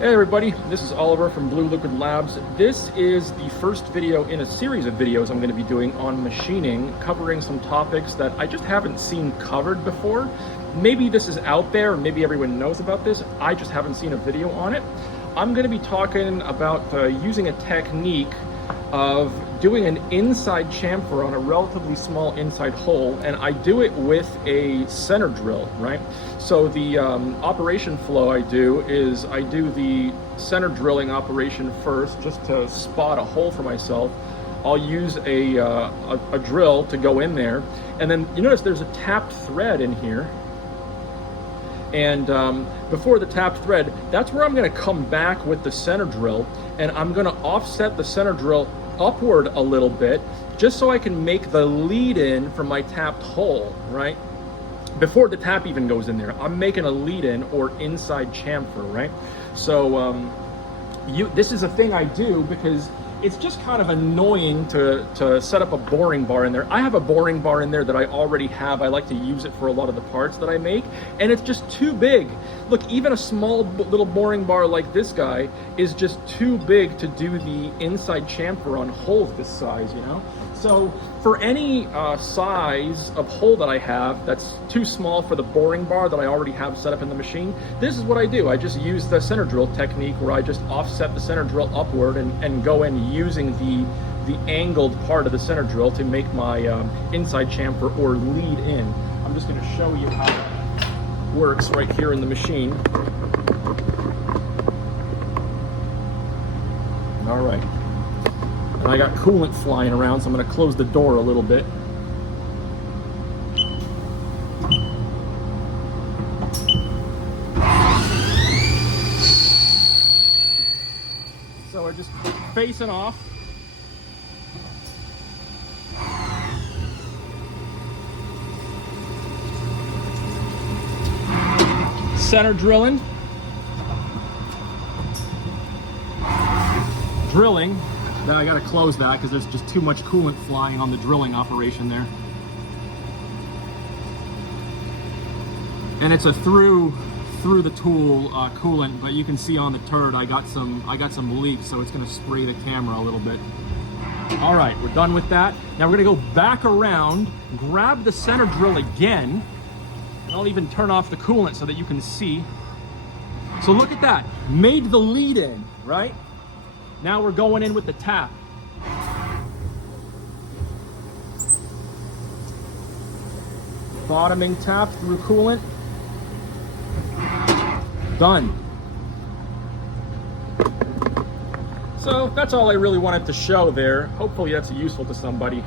Hey everybody, this is Oliver from Blue Liquid Labs. This is the first video in a series of videos I'm going to be doing on machining, covering some topics that I just haven't seen covered before. Maybe this is out there, maybe everyone knows about this, I just haven't seen a video on it. I'm going to be talking about using a technique of doing an inside chamfer on a relatively small inside hole, and I do it with a center drill, right? So the operation flow I do is I do the center drilling operation first, just to spot a hole for myself. I'll use a drill to go in there, and then you notice there's a tapped thread in here. And before the tapped thread, that's where I'm going to come back with the center drill, and I'm going to offset the center drill upward a little bit, just so I can make the lead in for my tapped hole, right? Before the tap even goes in there, I'm making a lead in or inside chamfer, right? So this is a thing I do because it's just kind of annoying to set up a boring bar in there. I have a boring bar in there that I already have. I like to use it for a lot of the parts that I make, and it's just too big. Look, even a small little boring bar like this guy is just too big to do the inside chamfer on holes this size, you know? So for any size of hole that I have that's too small for the boring bar that I already have set up in the machine, this is what I do. I just use the center drill technique where I just offset the center drill upward and go in using the angled part of the center drill to make my inside chamfer or lead in. I'm just going to show you how it works right here in the machine. All right. And I got coolant flying around, so I'm going to close the door a little bit. So we're just facing off. Center drilling. Drilling. Then I gotta close that because there's just too much coolant flying on the drilling operation there. And it's a through the tool coolant, but you can see on the turd I got some leaks, so it's gonna spray the camera a little bit. All right, we're done with that. Now we're gonna go back around, grab the center drill again, and I'll even turn off the coolant so that you can see. So look at that, made the lead in, right? Now we're going in with the tap. Bottoming tap through coolant. Done. So that's all I really wanted to show there. Hopefully that's useful to somebody.